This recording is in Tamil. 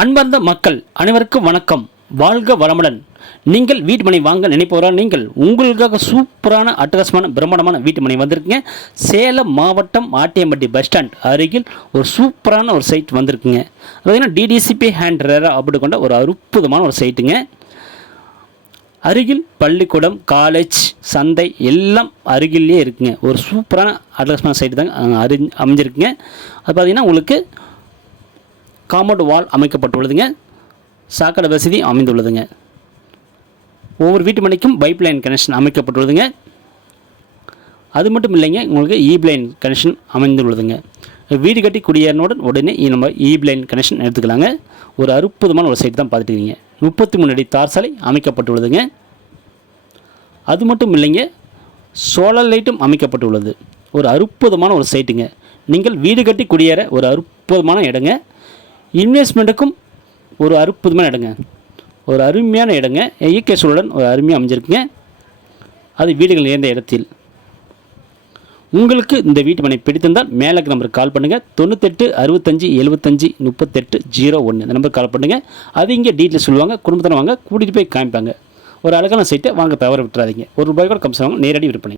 அன்பார்ந்த மக்கள் அனைவருக்கும் வணக்கம். வாழ்க வளமுடன். நீங்கள் வீட்டு மனை வாங்க நினைப்பவரால் நீங்கள் உங்களுக்காக சூப்பரான அட்டகாசமான பிரம்மாண்டமான வீட்டு மனை வந்திருக்குங்க. சேலம் மாவட்டம் ஆட்டியம்பட்டி பஸ் ஸ்டாண்ட் அருகில் ஒரு சூப்பரான ஒரு சைட் வந்திருக்குங்க. பார்த்தீங்கன்னா டிடிசிபி ஹேண்ட் ரேரா அப்படி கொண்ட ஒரு அற்புதமான ஒரு சைட்டுங்க. அருகில் பள்ளிக்கூடம், காலேஜ், சந்தை எல்லாம் அருகிலே இருக்குங்க. ஒரு சூப்பரான அட்டகாசமான சைட்டு தாங்க அமைஞ்சிருக்குங்க. அது பார்த்திங்கன்னா உங்களுக்கு காம்பவுண்ட் வால் அமைக்கப்பட்டுள்ளதுங்க. சாக்கடை வசதி அமைந்துள்ளதுங்க. ஒவ்வொரு வீட்டு மனைக்கும் பைப் லைன் கனெக்ஷன் அமைக்கப்பட்டுள்ளதுங்க. அது மட்டும் இல்லைங்க, உங்களுக்கு லைன் கனெக்ஷன் அமைந்துள்ளதுங்க. வீடு கட்டி குடியேறினுடன் உடனே நம்ம லைன் கனெக்ஷன் எடுத்துக்கலாங்க. ஒரு அற்புதமான ஒரு சைட் தான் பார்த்துட்டு இருக்கீங்க. 33 அடி தார் சாலை அமைக்கப்பட்டுள்ளதுங்க. அது மட்டும் இல்லைங்க, சோலார் லைட்டும் அமைக்கப்பட்டுள்ளது. ஒரு அற்புதமான ஒரு சைட்டுங்க. நீங்கள் வீடு கட்டி குடியேற ஒரு அற்புதமான இடங்க. இன்வெஸ்ட்மெண்ட்டுக்கும் ஒரு அற்புதமான இடங்க. ஒரு அருமையான இடங்க. இயற்கை சூழலுடன் ஒரு அருமையாக அமைஞ்சிருக்குங்க. அது வீடுகள் நிறைந்த இடத்தில். உங்களுக்கு இந்த வீட்டு மனை பிடித்திருந்தால் மேலே நம்பருக்கு கால் பண்ணுங்கள். 98 65 75 38 01 இந்த நம்பருக்கு கால் பண்ணுங்கள். அது இங்கே டீட்டெயில் சொல்லுவாங்க. குடும்பத்தில் வாங்க கூட்டிகிட்டு போய் காமிப்பாங்க. ஒரு அழகான சைட்டை வாங்க தவற விட்டுறாதீங்க. ₹1 கூட கம்சம் வாங்க. நேரடி விற்பனை.